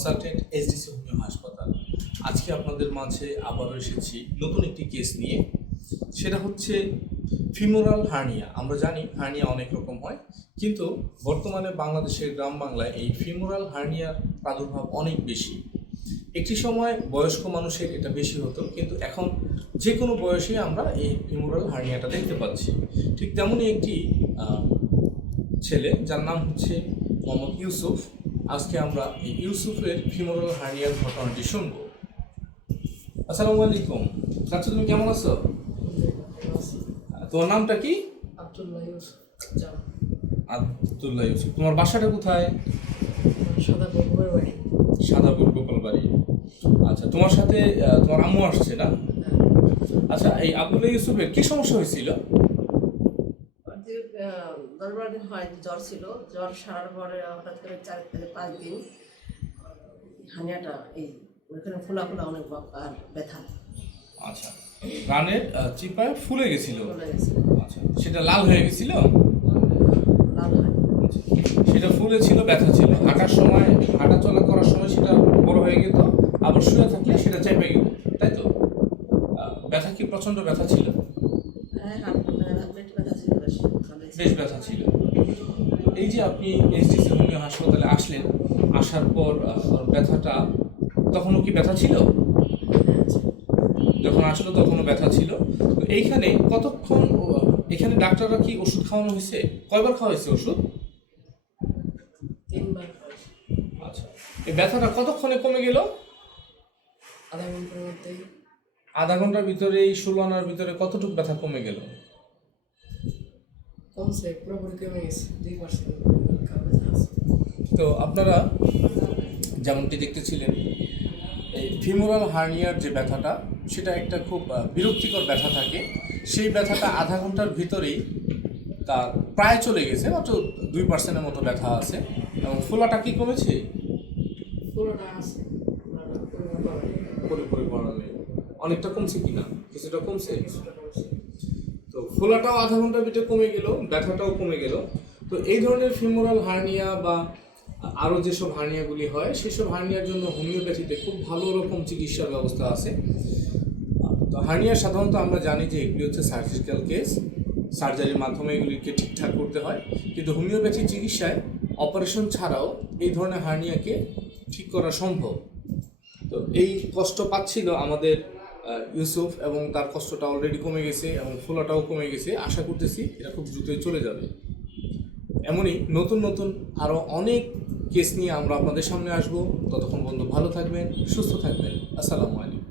Consultant SDC homeo হাসপাতাল। আজকে আপনাদের মাঝে আবারও এসেছি নতুন একটি কেস নিয়ে। সেটা হচ্ছে ফিমোরাল হার্নিয়া। আমরা জানি হার্নিয়া অনেক রকম হয়, কিন্তু বর্তমানে বাংলাদেশের গ্রাম বাংলায় এই ফিমোরাল হার্নিয়ার প্রাদুর্ভাব অনেক বেশি। একটি সময় বয়স্ক মানুষের এটা বেশি হতো, কিন্তু এখন যে কোনো বয়সে আমরা এই ফিমোরাল হার্নিয়াটা দেখতে পাচ্ছি। ঠিক তেমনই একটি ছেলে যার নাম হচ্ছে মোহাম্মদ ইউসুফ। আজকে আমরা এই ইউসুফের ফিমোরাল হার্নিয়ার ঘটনাটি শুনব। আসসালামু আলাইকুম চাচা, তুমি কেমন আছো? তোমার নামটা কি? আব্দুল্লাহ ইউসুফ। আব্দুল্লাহ ইউসুফ। তোমার বাসাটা কোথায়? সাদাপুর বাড়ি। সাদাপুর গোপালবাড়ি। আচ্ছা, তোমার সাথে তোমার আম্মু আসছে না? আচ্ছা, এই আব্দুল্লাহ ইউসুফের কি সমস্যা হয়েছিল? দরবার হয় জ্বর ছিল, জ্বর সারার পরে হঠাৎ করে 4 থেকে 5 দিন হানিয়াটা এই ওখানে ফোলা ফোলা অনেক আর ব্যথা। আচ্ছা, রানের চিপায় ফুলে গেছিল। ফুলে গেছিল। আচ্ছা, সেটা লাল হয়ে গেছিল? লাল হয়। সেটা ফুলে ছিল, ব্যথা ছিল। হাঁটার সময়, হাঁটা চলা করার সময় সেটা বড় হয়ে যেত, আবার শুয়ে থাকলে সেটা চেপে যেত, তাই তো? ব্যথা কি প্রচন্ড ব্যথা ছিল? হ্যাঁ, পেট ব্যথা ছিল বেশ ব্যথা ছিল। এই যে আপনি এসডিসি হোমিও হাসপাতালে আসলেন, আসার পর ব্যথাটা, তখনও কি ব্যথা ছিল? যখন আসলো তখনও ব্যথা ছিল। তো এইখানে কতক্ষণ, এখানে ডাক্তাররা কি ওষুধ খাওয়ানো হয়েছে? কয়বার খাওয়া হয়েছে ওষুধ? 3বার। আচ্ছা, এই ব্যথাটা কতক্ষণে কমে গেল? আধা ঘন্টার মধ্যেই। আধা ঘন্টার ভিতরে, এই 16 আনার ভিতরে কতটুকু ব্যথা কমে গেল? কমছে, পুরোপুরি কমে গেছে 2%। তো আপনারা যেমনটি দেখতেছিলেন, এই ফিমোরাল হার্নিয়ার যে ব্যথাটা, সেটা একটা খুব বিরক্তিকর ব্যথা থাকে। সেই ব্যথাটা আধা ঘন্টার ভিতরেই তার প্রায় চলে গেছে, মাত্র 2%-এর মতো ব্যথা আছে। এবং ফোলাটা কি কমেছে? পুরোটা আছে, পুরোপুরি কমা নেই। অনেকটা কমছে কিনা? কিছুটা কমছে। তো ফোলাটাও আধা ঘন্টার ভিতরে কমে গেল, ব্যথাটাও কমে গেল। তো এই ধরনের ফিমোরাল হার্নিয়া বা আরও যেসব হার্নিয়াগুলি হয়, সেসব হার্নিয়ার জন্য হোমিওপ্যাথিতে খুব ভালো রকম চিকিৎসার ব্যবস্থা আছে। তো হার্নিয়া সাধারণত আমরা জানি যে এগুলি হচ্ছে সার্জিক্যাল কেস, সার্জারির মাধ্যমে এগুলিকে ঠিকঠাক করতে হয়। কিন্তু হোমিওপ্যাথি চিকিৎসায় অপারেশন ছাড়াও এই ধরনের হার্নিয়াকে ঠিক করা সম্ভব। তো এই কষ্ট পাচ্ছিল আমাদের ইউসুফ, এবং তার কষ্টটা অলরেডি কমে গেছে এবং ফোলাটাও কমে গেছে। আশা করতেছি এটা খুব দ্রুতই চলে যাবে। এমনই নতুন নতুন আরও অনেক কেস নিয়ে আমরা আপনাদের সামনে আসবো। ততক্ষণ পর্যন্ত ভালো থাকবেন, সুস্থ থাকবেন। আসসালামু আলাইকুম।